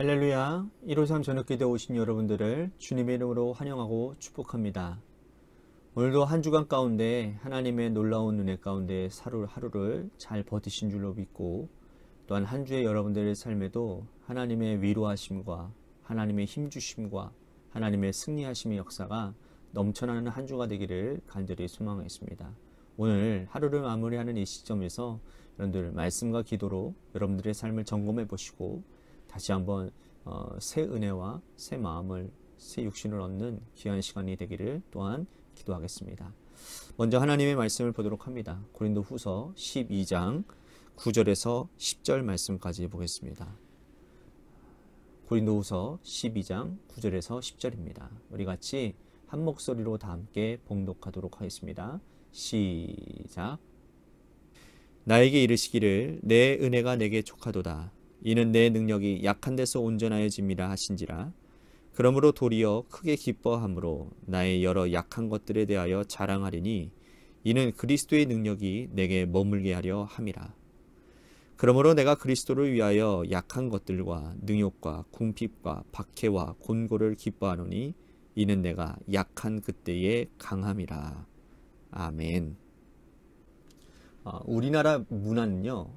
할렐루야, 153 저녁기도에 오신 여러분들을 주님의 이름으로 환영하고 축복합니다. 오늘도 한 주간 가운데 하나님의 놀라운 은혜 가운데 하루를 잘 버티신 줄로 믿고, 또한 한 주의 여러분들의 삶에도 하나님의 위로하심과 하나님의 힘주심과 하나님의 승리하심의 역사가 넘쳐나는 한 주가 되기를 간절히 소망하겠습니다. 오늘 하루를 마무리하는 이 시점에서 여러분들 말씀과 기도로 여러분들의 삶을 점검해 보시고 다시 한번 새 은혜와 새 마음을, 새 육신을 얻는 귀한 시간이 되기를 또한 기도하겠습니다. 먼저 하나님의 말씀을 보도록 합니다. 고린도후서 12장 9절에서 10절 말씀까지 보겠습니다. 고린도후서 12장 9절에서 10절입니다. 우리 같이 한 목소리로 다 함께 봉독하도록 하겠습니다. 시작. 나에게 이르시기를 내 은혜가 내게 족하도다. 이는 내 능력이 약한 데서 온전하여짐이라 하신지라. 그러므로 도리어 크게 기뻐함으로 나의 여러 약한 것들에 대하여 자랑하리니 이는 그리스도의 능력이 내게 머물게 하려 함이라. 그러므로 내가 그리스도를 위하여 약한 것들과 능욕과 궁핍과 박해와 곤고를 기뻐하노니 이는 내가 약한 그때의 강함이라. 아멘. 우리나라 문화는요,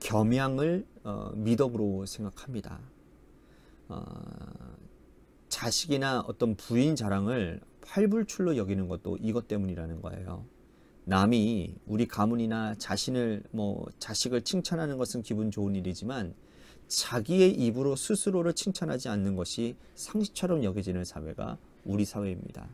겸양을 미덕으로 생각합니다. 자식이나 어떤 부인 자랑을 활불출로 여기는 것도 이것 때문이라는 거예요. 남이 우리 가문이나 자식을 칭찬하는 것은 기분 좋은 일이지만 자기의 입으로 스스로를 칭찬하지 않는 것이 상식처럼 여겨지는 사회가 우리 사회입니다.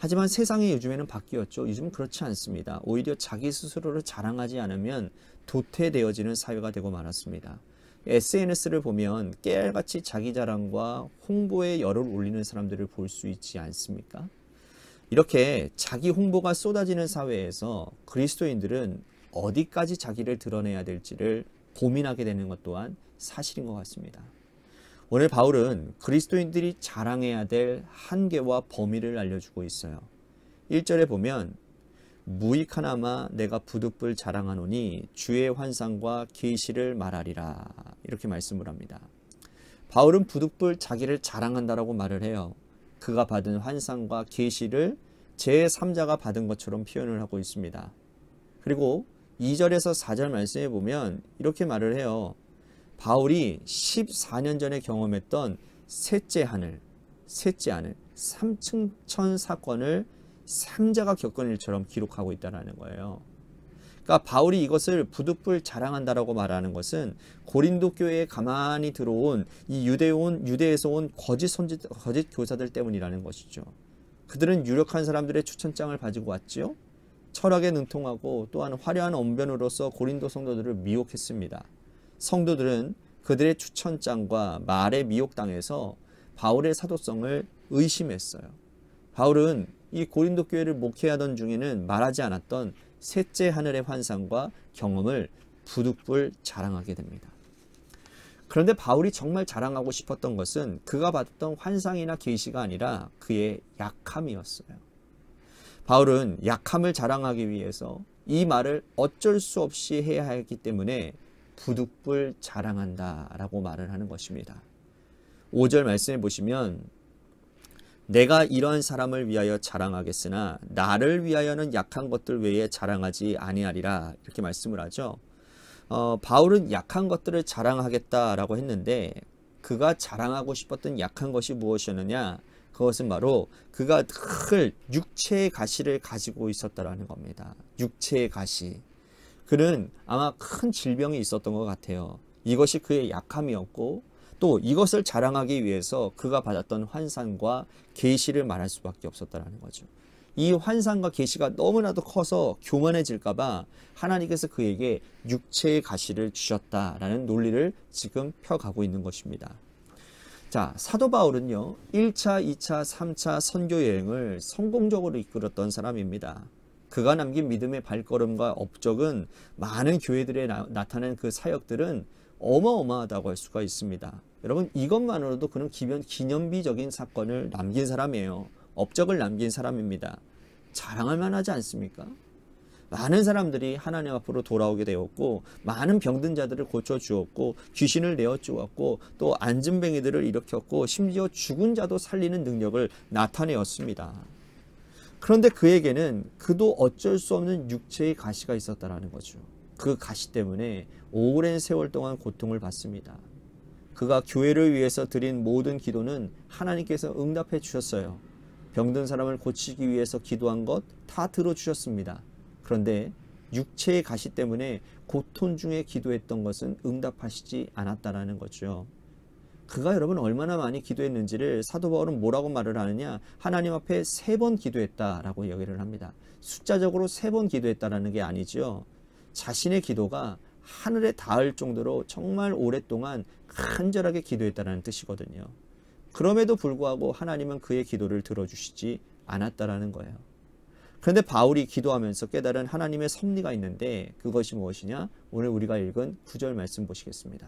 하지만 세상이 요즘에는 바뀌었죠. 요즘은 그렇지 않습니다. 오히려 자기 스스로를 자랑하지 않으면 도태되어지는 사회가 되고 말았습니다. SNS를 보면 깨알같이 자기 자랑과 홍보에 열을 올리는 사람들을 볼 수 있지 않습니까? 이렇게 자기 홍보가 쏟아지는 사회에서 그리스도인들은 어디까지 자기를 드러내야 될지를 고민하게 되는 것 또한 사실인 것 같습니다. 오늘 바울은 그리스도인들이 자랑해야 될 한계와 범위를 알려주고 있어요. 1절에 보면 무익하나마 내가 부득불 자랑하노니 주의 환상과 계시를 말하리라, 이렇게 말씀을 합니다. 바울은 부득불 자기를 자랑한다라고 말을 해요. 그가 받은 환상과 계시를 제3자가 받은 것처럼 표현을 하고 있습니다. 그리고 2절에서 4절 말씀에 보면 이렇게 말을 해요. 바울이 14년 전에 경험했던 셋째 하늘, 삼층천 사건을 3자가 겪은 일처럼 기록하고 있다는 거예요. 그러니까 바울이 이것을 부득불 자랑한다라고 말하는 것은 고린도 교회에 가만히 들어온 이 유대에서 온 거짓 교사들 때문이라는 것이죠. 그들은 유력한 사람들의 추천장을 가지고 왔지요. 철학에 능통하고 또한 화려한 언변으로서 고린도 성도들을 미혹했습니다. 성도들은 그들의 추천장과 말에 미혹당해서 바울의 사도성을 의심했어요. 바울은 이 고린도 교회를 목회하던 중에는 말하지 않았던 셋째 하늘의 환상과 경험을 부득불 자랑하게 됩니다. 그런데 바울이 정말 자랑하고 싶었던 것은 그가 받았던 환상이나 계시가 아니라 그의 약함이었어요. 바울은 약함을 자랑하기 위해서 이 말을 어쩔 수 없이 해야 했기 때문에 부득불 자랑한다 라고 말을 하는 것입니다. 5절 말씀해 보시면 내가 이러한 사람을 위하여 자랑하겠으나 나를 위하여는 약한 것들 외에 자랑하지 아니하리라, 이렇게 말씀을 하죠. 바울은 약한 것들을 자랑하겠다라고 했는데 그가 자랑하고 싶었던 약한 것이 무엇이었느냐? 그것은 바로 그가 늘 육체의 가시를 가지고 있었다라는 겁니다. 육체의 가시. 그는 아마 큰 질병이 있었던 것 같아요. 이것이 그의 약함이었고 또 이것을 자랑하기 위해서 그가 받았던 환상과 계시를 말할 수밖에 없었다는 거죠. 이 환상과 계시가 너무나도 커서 교만해질까 봐 하나님께서 그에게 육체의 가시를 주셨다라는 논리를 지금 펴가고 있는 것입니다. 자, 사도 바울은요, 1차, 2차, 3차 선교 여행을 성공적으로 이끌었던 사람입니다. 그가 남긴 믿음의 발걸음과 업적은 많은 교회들에 나타난 그 사역들은 어마어마하다고 할 수가 있습니다. 여러분, 이것만으로도 그는 기념비적인 사건을 남긴 사람이에요. 업적을 남긴 사람입니다. 자랑할 만하지 않습니까? 많은 사람들이 하나님 앞으로 돌아오게 되었고 많은 병든 자들을 고쳐주었고 귀신을 내어주었고 또 안진뱅이들을 일으켰고 심지어 죽은 자도 살리는 능력을 나타내었습니다. 그런데 그에게는 그도 어쩔 수 없는 육체의 가시가 있었다라는 거죠. 그 가시 때문에 오랜 세월 동안 고통을 받습니다. 그가 교회를 위해서 드린 모든 기도는 하나님께서 응답해 주셨어요. 병든 사람을 고치기 위해서 기도한 것 다 들어주셨습니다. 그런데 육체의 가시 때문에 고통 중에 기도했던 것은 응답하시지 않았다라는 거죠. 그가 여러분 얼마나 많이 기도했는지를 사도 바울은 뭐라고 말을 하느냐, 하나님 앞에 3번 기도했다라고 얘기를 합니다. 숫자적으로 3번 기도했다라는 게 아니죠. 자신의 기도가 하늘에 닿을 정도로 정말 오랫동안 간절하게 기도했다는 뜻이거든요. 그럼에도 불구하고 하나님은 그의 기도를 들어주시지 않았다라는 거예요. 그런데 바울이 기도하면서 깨달은 하나님의 섭리가 있는데 그것이 무엇이냐? 오늘 우리가 읽은 9절 말씀 보시겠습니다.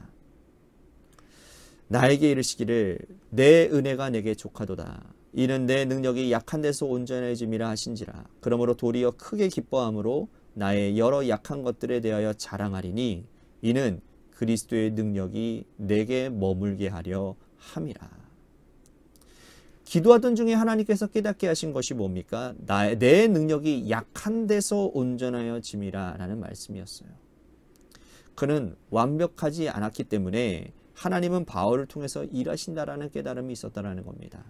나에게 이르시기를 내 은혜가 내게 족하도다. 이는 내 능력이 약한 데서 온전해짐이라 하신지라. 그러므로 도리어 크게 기뻐함으로 나의 여러 약한 것들에 대하여 자랑하리니 이는 그리스도의 능력이 내게 머물게 하려 함이라. 기도하던 중에 하나님께서 깨닫게 하신 것이 뭡니까? 내 능력이 약한 데서 온전하여 짐이라 라는 말씀이었어요. 그는 완벽하지 않았기 때문에 하나님은 바울을 통해서 일하신다라는 깨달음이 있었다라는 겁니다.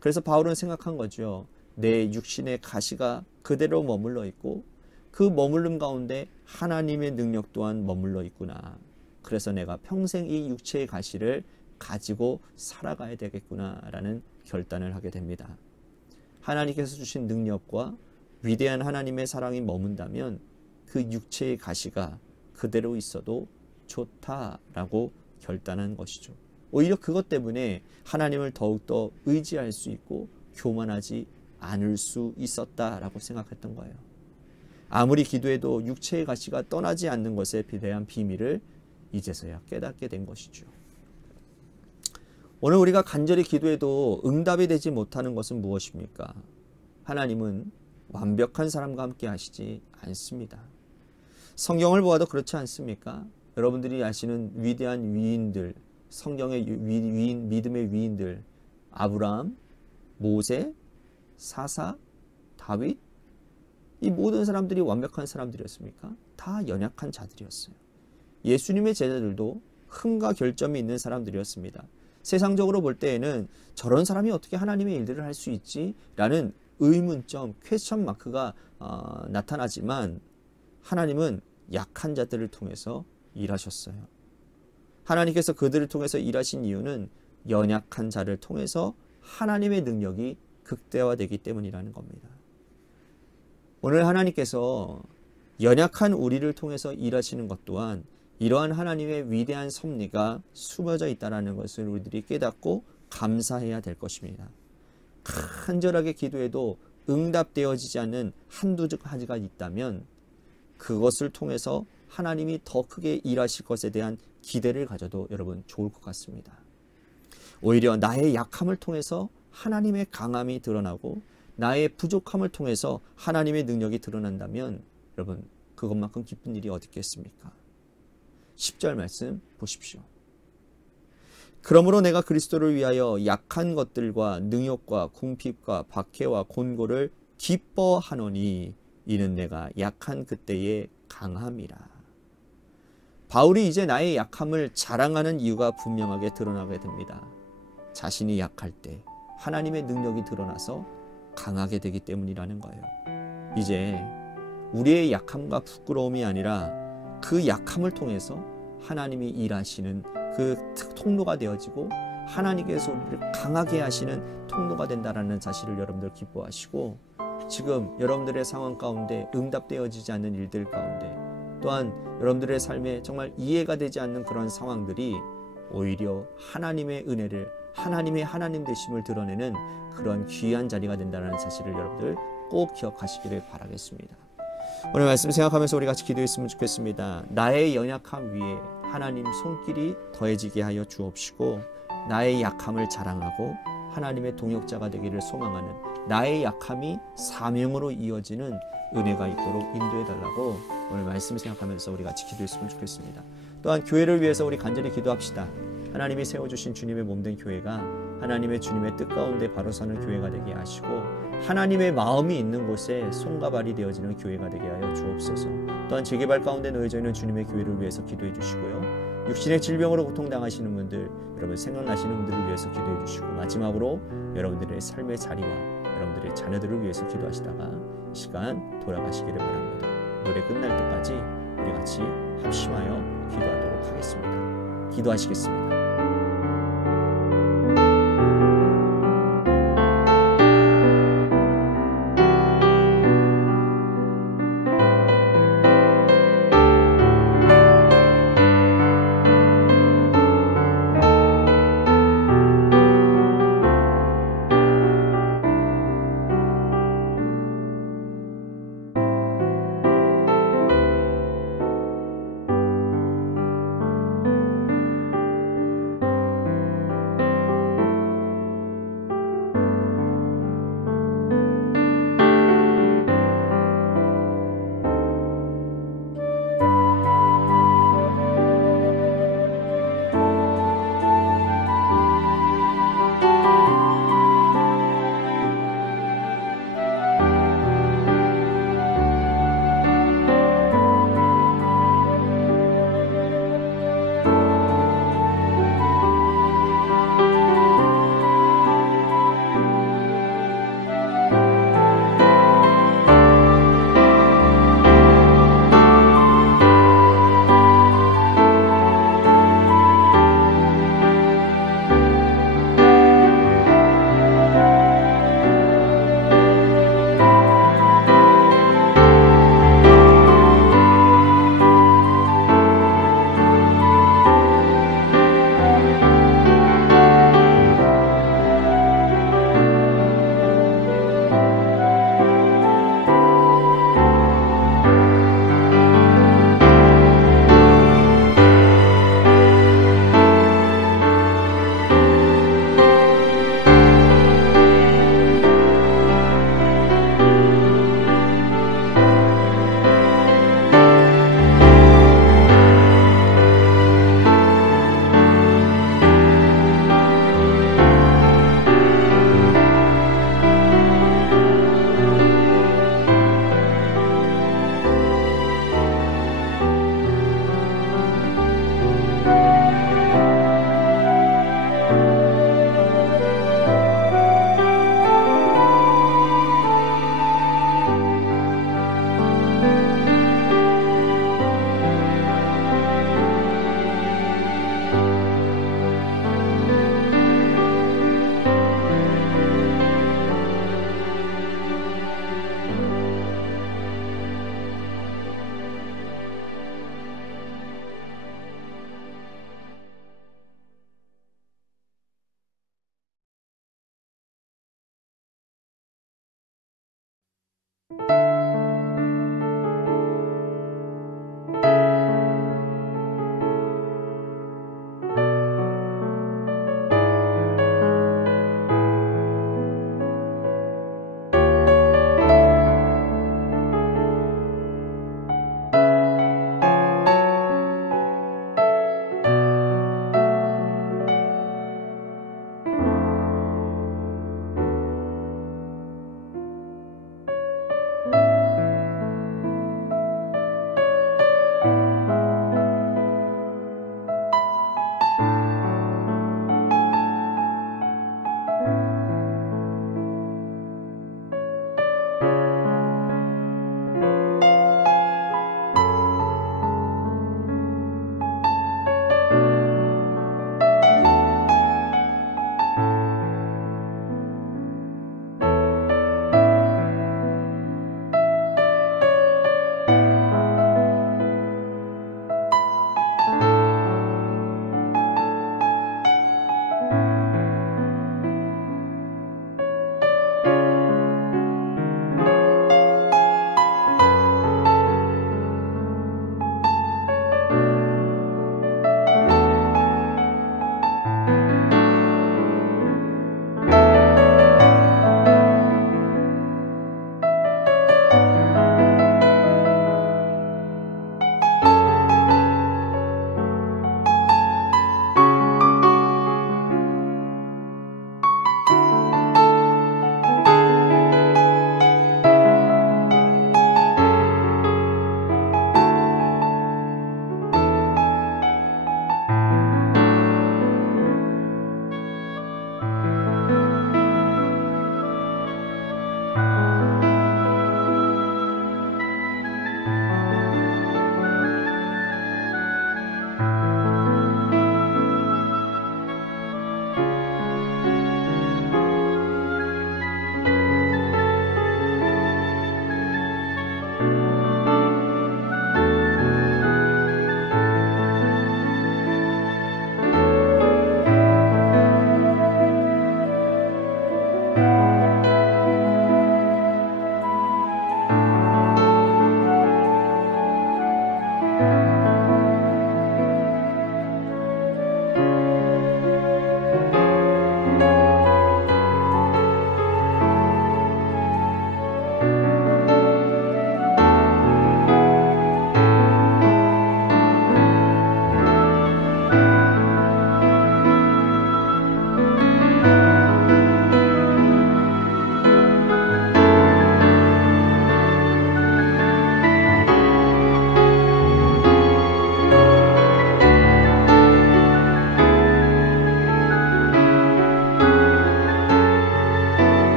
그래서 바울은 생각한 거죠. 내 육신의 가시가 그대로 머물러 있고 그 머물름 가운데 하나님의 능력 또한 머물러 있구나. 그래서 내가 평생 이 육체의 가시를 가지고 살아가야 되겠구나라는 결단을 하게 됩니다. 하나님께서 주신 능력과 위대한 하나님의 사랑이 머문다면 그 육체의 가시가 그대로 있어도 좋다라고 결단한 것이죠. 오히려 그것 때문에 하나님을 더욱더 의지할 수 있고 교만하지 않을 수 있었다라고 생각했던 거예요. 아무리 기도해도 육체의 가시가 떠나지 않는 것에 대한 비밀을 이제서야 깨닫게 된 것이죠. 오늘 우리가 간절히 기도해도 응답이 되지 못하는 것은 무엇입니까? 하나님은 완벽한 사람과 함께 하시지 않습니다. 성경을 보아도 그렇지 않습니까? 여러분들이 아시는 위대한 위인들, 성경의 위인, 믿음의 위인들, 아브라함, 모세, 사사, 다윗, 이 모든 사람들이 완벽한 사람들이었습니까? 다 연약한 자들이었어요. 예수님의 제자들도 흠과 결점이 있는 사람들이었습니다. 세상적으로 볼 때에는 저런 사람이 어떻게 하나님의 일들을 할 수 있지? 라는 의문점, 퀘스천 마크가 나타나지만 하나님은 약한 자들을 통해서 일하셨어요. 하나님께서 그들을 통해서 일하신 이유는 연약한 자를 통해서 하나님의 능력이 극대화되기 때문이라는 겁니다. 오늘 하나님께서 연약한 우리를 통해서 일하시는 것 또한 이러한 하나님의 위대한 섭리가 숨어져 있다는 것을 우리들이 깨닫고 감사해야 될 것입니다. 간절하게 기도해도 응답되어지지 않는 한두 가지가 있다면 그것을 통해서 하나님이 더 크게 일하실 것에 대한 기대를 가져도 여러분 좋을 것 같습니다. 오히려 나의 약함을 통해서 하나님의 강함이 드러나고 나의 부족함을 통해서 하나님의 능력이 드러난다면 여러분 그것만큼 기쁜 일이 어디 있겠습니까? 10절 말씀 보십시오. 그러므로 내가 그리스도를 위하여 약한 것들과 능욕과 궁핍과 박해와 곤고를 기뻐하노니 이는 내가 약한 그때의 강함이라. 바울이 이제 나의 약함을 자랑하는 이유가 분명하게 드러나게 됩니다. 자신이 약할 때 하나님의 능력이 드러나서 강하게 되기 때문이라는 거예요. 이제 우리의 약함과 부끄러움이 아니라 그 약함을 통해서 하나님이 일하시는 그 통로가 되어지고 하나님께서 우리를 강하게 하시는 통로가 된다는 사실을 여러분들 기뻐하시고, 지금 여러분들의 상황 가운데 응답되어지지 않는 일들 가운데 또한 여러분들의 삶에 정말 이해가 되지 않는 그런 상황들이 오히려 하나님의 은혜를, 하나님의 하나님 되심을 드러내는 그런 귀한 자리가 된다는 사실을 여러분들 꼭 기억하시기를 바라겠습니다. 오늘 말씀 생각하면서 우리 같이 기도했으면 좋겠습니다. 나의 연약함 위에 하나님 손길이 더해지게 하여 주옵시고 나의 약함을 자랑하고 하나님의 동역자가 되기를 소망하는 나의 약함이 사명으로 이어지는 은혜가 있도록 인도해달라고 오늘 말씀 생각하면서 우리 같이 기도했으면 좋겠습니다. 또한 교회를 위해서 우리 간절히 기도합시다. 하나님이 세워주신 주님의 몸된 교회가 하나님의 주님의 뜻 가운데 바로 서는 교회가 되게 하시고 하나님의 마음이 있는 곳에 손과 발이 되어지는 교회가 되게 하여 주옵소서. 또한 재개발 가운데 놓여져 있는 주님의 교회를 위해서 기도해 주시고요. 육신의 질병으로 고통당하시는 분들, 여러분 생각나시는 분들을 위해서 기도해 주시고 마지막으로 여러분들의 삶의 자리와 여러분들의 자녀들을 위해서 기도하시다가 이 시간 돌아가시기를 바랍니다. 노래 끝날 때까지 우리 같이 합심하여 기도하도록 하겠습니다. 기도하시겠습니다.